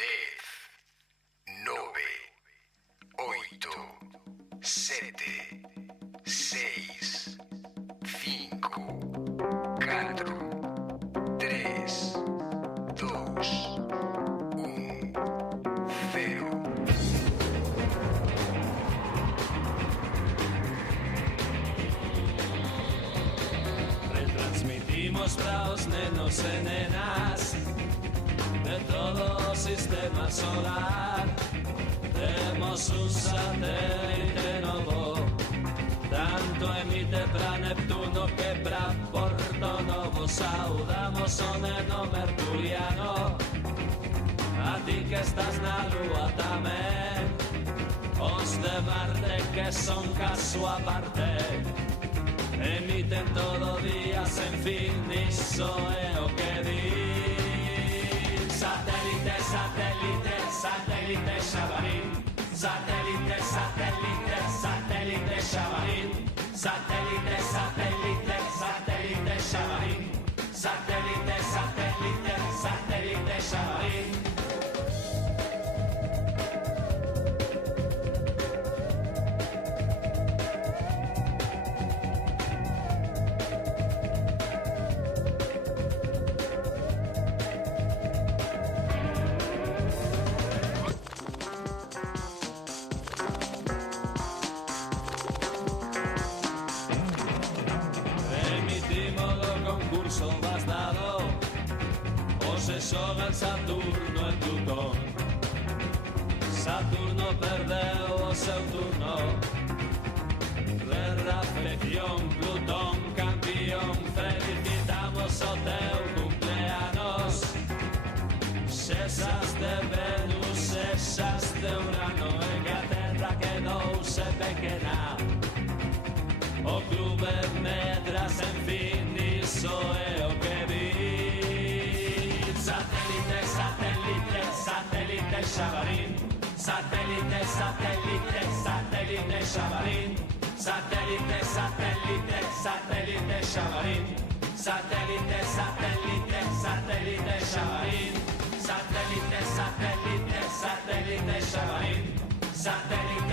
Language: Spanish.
10, 9, 8, 7, 6, 5, 4, 3, 2, 1, 0. Retransmitimos para os nenos e nenas de todo o sistema solar. Temos un satélite novo, tanto emite para Neptuno que para Porto Novo. Saudamos o neno mercuriano, a ti que estás na lúa tamén, os de Marte que son caso aparte, emiten todo día sen fin, iso é o que di. Satélite, satélite, satélite Xabarín. Satélite, satélite, satélite Xabarín. Satélite, satélite, satélite Xabarín. Satélite, satélite, satélite Xabarín. Concurso vas dado, o se xoga en Saturno e Plutón. Saturno perdeu o seu turno, guerra, flexión, Plutón, campeón. Felicitamos o teu cumpleanos, xesas de Venus, xesas de Urano, en que a Terra quedouse pequena. O clube medra sen fin, iso é o que di. Satélite, satélite, satélite Xabarín. Satélite, satélite, satélite Xabarín. Satélite, satélite, satélite Xabarín. Satélite, satélite, satélite Xabarín. Satélite, satélite, satélite Xabarín. Satélite